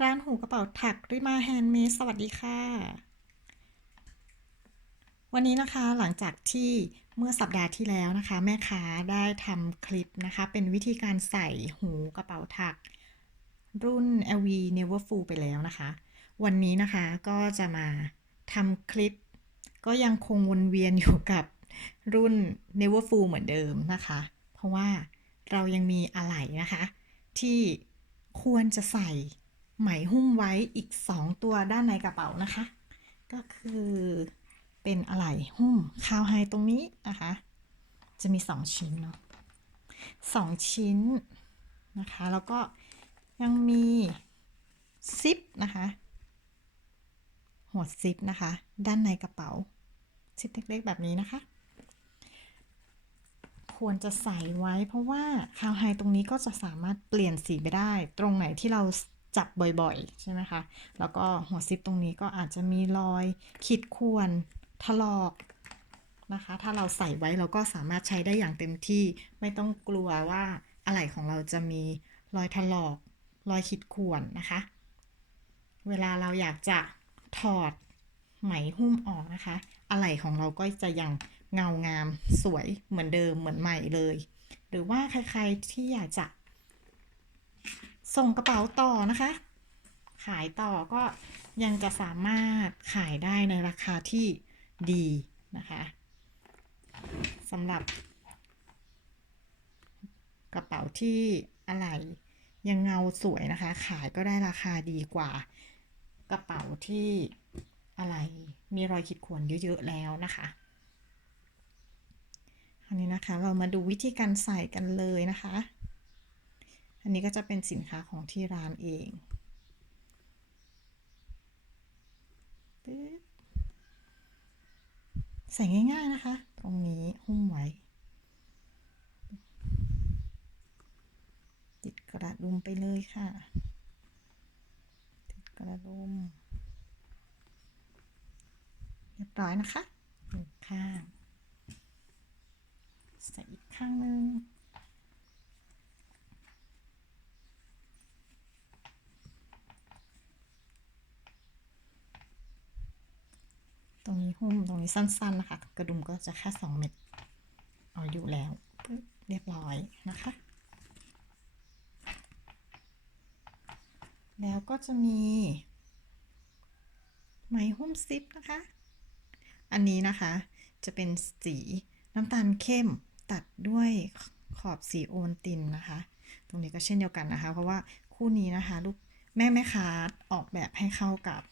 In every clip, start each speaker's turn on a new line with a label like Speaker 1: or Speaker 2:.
Speaker 1: ร้านหูกระเป๋าถักริมาแฮนด์เมดสวัสดีค่ะ วันนี้นะคะหลังจากที่เมื่อสัปดาห์ที่แล้วนะคะ แม่ค้าได้ทำคลิปนะคะ เป็นวิธีการใส่หูกระเป๋าถัก รุ่น LV Neverfull ไปแล้วนะคะ วันนี้นะคะก็จะมาทำคลิป ก็ยังคงวนเวียนอยู่กับรุ่น Neverfull เหมือนเดิมนะคะ เพราะว่าเรายังมีอะไหล่นะคะ ที่ควรจะใส่ ไหมหุ้มไว้อีก 2 ตัวด้านในกระเป๋านะคะ ก็คือเป็นอะไหล่หุ้มคาวไฮตรงนี้นะคะ จะมี 2 ชิ้นเนาะสองชิ้นนะคะ แล้วก็ยังมีซิปนะคะหัวซิปนะคะ ด้านในกระเป๋าซิปเล็กๆแบบนี้นะคะ ควรจะใส่ไว้เพราะว่าคาวไฮตรงนี้ก็จะสามารถเปลี่ยนสีไปได้ ตรงไหนที่เรา จับบ่อยๆ ใช่ไหมคะ แล้วก็หัวซิปตรงนี้ก็อาจจะมีรอยขีดข่วนถลอกนะคะ ถ้าเราใส่ไว้เราก็สามารถใช้ได้อย่างเต็มที่ ไม่ต้องกลัวว่าอะไหล่ของเราจะมีรอยถลอก รอยขีดข่วนนะคะ เวลาเราอยากจะถอดไหมหุ้มออกนะคะ อะไหล่ของเราก็จะยังเงางามสวยเหมือนเดิมเหมือนใหม่เลย หรือว่าใครๆที่อยากจะ ส่งกระเป๋าต่อนะคะ ขายต่อก็ยังจะสามารถขายได้ในราคาที่ดีนะคะสำหรับ กระเป๋าที่อะไรยังเงาสวยนะคะ ขายก็ได้ราคาดีกว่า กระเป๋าที่อะไรมีรอยขีดข่วนเยอะๆแล้วนะคะอันนี้นะคะเรามาดูวิธีการใส่กันเลยนะคะ อันนี้ก็จะเป็นสินค้าของที่ร้านเองใส่ง่าย ๆ นะคะ ตรงนี้หุ้มไว้ ติดกระดุมไปเลยค่ะ ติดกระดุมเรียบร้อยนะคะหนึ่งข้าง ใส่อีกข้างหนึ่ง ตรงนี้หุ้มตรงนี้สั้น ๆ นะคะ กระดุมก็จะแค่2เม็ดเอาอยู่แล้วปึ๊บเรียบร้อยนะคะ แล้วก็จะมี ไหมหุ้มซิปนะคะ อันนี้นะคะจะเป็นสีน้ำตาลเข้มตัดด้วยขอบสีโอนตินนะคะ ตรงนี้ก็เช่นเดียวกันนะคะ เพราะว่าคู่นี้นะคะ ลูกแม่แม่ค้าออกแบบให้เข้ากับ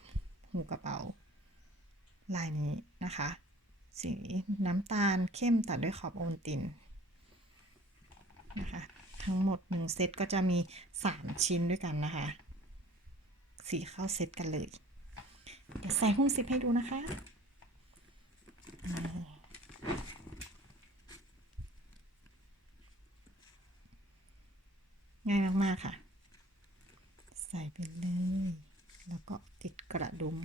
Speaker 1: หูกระเป๋า ลายนี้นะคะ สีน้ำตาลเข้มตัดด้วยขอบโอนตินนะคะ ทั้งหมดหนึ่งเซตก็จะมี 3 ชิ้นด้วยกันนะคะ สีเข้าเซตกันเลย เดี๋ยวใส่หุ้มซิปให้ดูนะคะ ง่ายมาก ๆ ค่ะ ใส่ไปเลย แล้วก็ติดกระดุม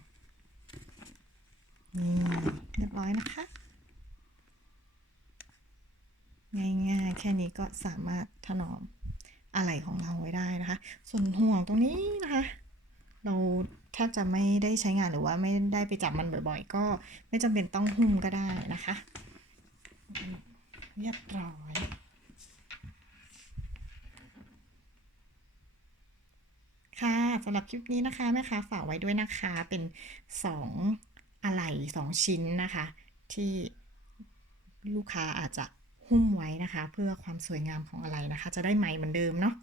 Speaker 1: นี่เรียบร้อยนะคะ ง่ายๆ แค่นี้ก็สามารถถนอมอะไหล่ของเราไว้ได้นะคะ ส่วนห่วงตรงนี้นะคะ เราแทบจะไม่ได้ใช้งานหรือว่าไม่ได้ไปจับมันบ่อยๆ ก็ไม่จำเป็นต้องหุ้มก็ได้นะคะ เรียบร้อยค่ะสำหรับคลิปนี้นะคะแม่ค้าฝากไว้ด้วยนะคะเป็น 2 อะไหล่2ชิ้นนะคะ ที่ลูกค้าอาจจะหุ้มไว้นะคะ เพื่อความสวยงามของอะไหล่นะคะ จะได้ใหม่เหมือนเดิมเนาะ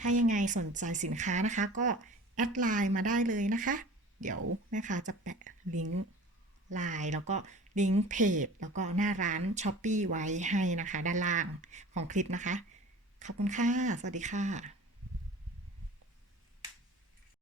Speaker 1: ถ้ายังไงสนใจสินค้านะคะ ก็แอดไลน์มาได้เลยนะคะ เดี๋ยวแม่ค้าจะแปะลิงก์ไลน์แล้วก็ลิงก์เพจแล้วก็หน้าร้าน s h อ p e e ไว้ให้นะคะ ด้านล่างของคลิปนะคะ ขอบคุณค่ะ สวัสดีค่ะ